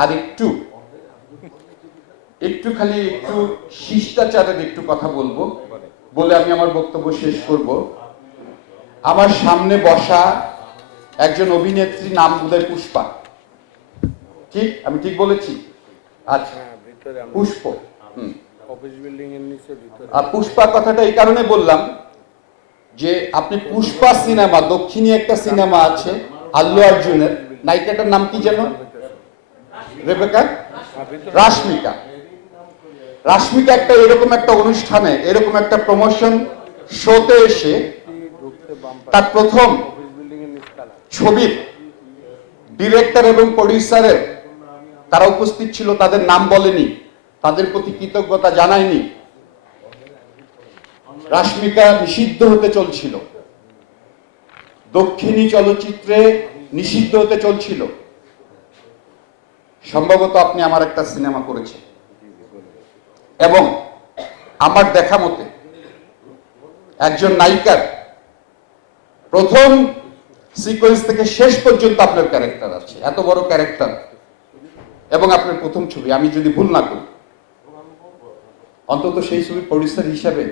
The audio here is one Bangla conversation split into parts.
আর একটু একটু খালি একটু শিষ্টাচারের একটু কথা বলব বলে আমি আমার বক্তব্য শেষ করব। আমার সামনে বসা একজন অভিনেত্রী নাম বোধহয় পুষ্পা। ঠিক আমি ঠিক বলেছি? আচ্ছা হ্যাঁ পুষ্প। হুম। অফিস বিল্ডিং এর নিচে আর পুষ্পা কথাটা এই কারণে বললাম যে আপনি পুষ্পা সিনেমা দক্ষিণী একটা সিনেমা আছে আল্লু অর্জুনের। নায়িকাটার নাম কি যেন? রেবেকা রাশমিকা। রাশমিকা একটা এরকম একটা অনুষ্ঠানে, এরকম একটা প্রমোশন শোতে এসে তার প্রথম ছবির ডিরেক্টর এবং প্রডিউসারের তারা উপস্থিত ছিল, তাদের নাম বলেনি, তাদের প্রতি কৃতজ্ঞতা জানায়নি। রাশমিকা নিষিদ্ধ হতে চলছিল। দক্ষিণী চলচ্চিত্রে নিষিদ্ধ হতে চলছিল। সম্ভবত আপনি আমার একটা সিনেমা করেছেন। এবং আমার দেখা মতে একজন নায়িকার প্রথম সিকোয়েন্স থেকে শেষ পর্যন্ত আপনার ক্যারেক্টার আছে। এত বড় ক্যারেক্টার এবং আপনার প্রথম ছবি, আমি যদি ভুল না করি, অন্তত সেই ছবির প্রডিউসার হিসাবে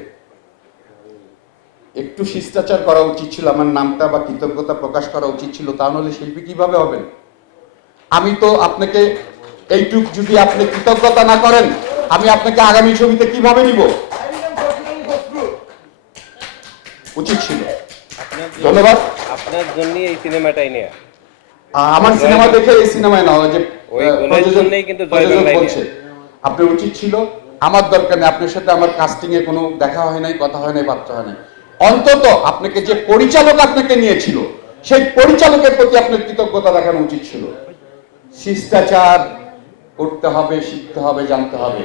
একটু শিষ্টাচার করা উচিত ছিল, আমার নামটা বা কৃতজ্ঞতা প্রকাশ করা উচিত ছিল, তা নাহলে শিল্পী কীভাবে হবেন? আমি তো আপনাকে এইটুক যদি আপনি কৃতজ্ঞতা না করেন আমি আপনাকে আগামী ছবিতে কীভাবে নিব? উচিত ছিল। ধন্যবাদ। আপনার জন্য এই সিনেমাটাই নেয়া। আমার সিনেমা দেখে এই সিনেমায় না যে ওই প্রযোজক- বলছে আপনার উচিত ছিল আমার দরকার নেই আপনার সাথে আমার কাস্টিং এ কোনো দেখা হয় নাই কথা হয় নাই বার্তা হয় নাই। অন্তত আপনাকে যে পরিচালক আপনাকে নিয়েছিল সেই পরিচালকের প্রতি আপনার কৃতজ্ঞতা দেখানো উচিত ছিল। শিষ্টাচার করতে হবে শিখতে হবে জানতে হবে।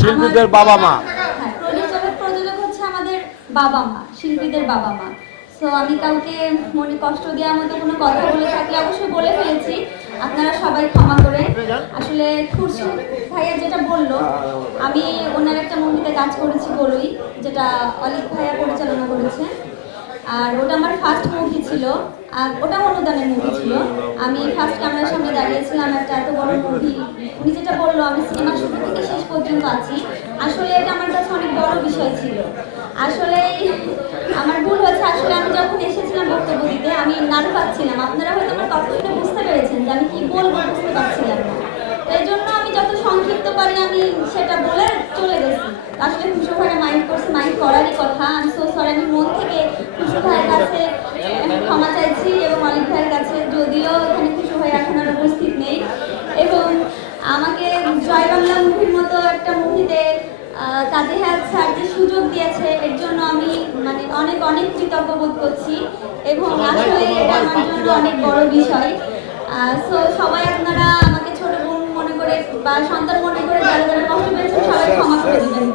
শিল্পীদের বাবা মা। হ্যাঁ প্রযোজক প্রযোজক হচ্ছে আমাদের বাবা মা শিল্পীদের বাবা মা। সো আমি কাউকে মনে কষ্ট দেওয়ার মতো কোনো কথা বলে থাকলে অবশ্যই বলে ফেলেছি। আপনারা সবাই ক্ষমা করে আসলে খুরশিদ ভাইয়া যেটা বলল আমি ওনার একটা মুভিতে কাজ করেছি বলই যেটা অলিক ভাইয়া পরিচালনা করেছে আর ওটা ছিল, আর ওটা অনুদানের মুভি ছিল। আমি ফার্স্ট ক্যামেরার সামনে দাঁড়িয়েছিলাম, একটা এত বড় মুভি উনি যেটা বলল, আমি সিনেমার শুরু থেকে শেষ পর্যন্ত আছি। আসলে এটা আমার কাছে অনেক বড় বিষয় ছিল। আসলে আমার ভুল হয়েছে আসলে আমি যখন এসেছিলাম বক্তব্য দিতে আমি নাড়ু পাচ্ছিলাম আপনারা হয়তো আমার কথা শুনে বুঝতে পেরেছেন যে আমি কি বলব বুঝতে পারছিলাম না তো এই জন্য আমি যত সংক্ষিপ্ত পারি আমি সেটা বলে চলে গেছি আসলে খুশু ভাইরা মাইন্ড করছে মাইন্ড করারই কথা আমি সো সরি আমি মন থেকে খুশু ভাইয়ের কাছে আহ, ক্ষমা চাইছি এবং অলিক ভাইয়ের কাছে যদিও এখানে খুশু ভাই এখন আর উপস্থিত নেই এবং আমাকে জয় বাংলা মুভির মতো একটা মুভিতে কাজে হ্যাঁ স্যার যে সুযোগ দিয়েছে এর জন্য আমি মানে অনেক অনেক কৃতজ্ঞ বোধ করছি এবং আসলে এটা আমার জন্য অনেক বড় বিষয়। সো সবাই আপনারা আমাকে ছোট বোন মনে করে বা সন্তান মনে করে যারা যারা কষ্ট পেয়েছেন সবাই ক্ষমা করে দেবেন।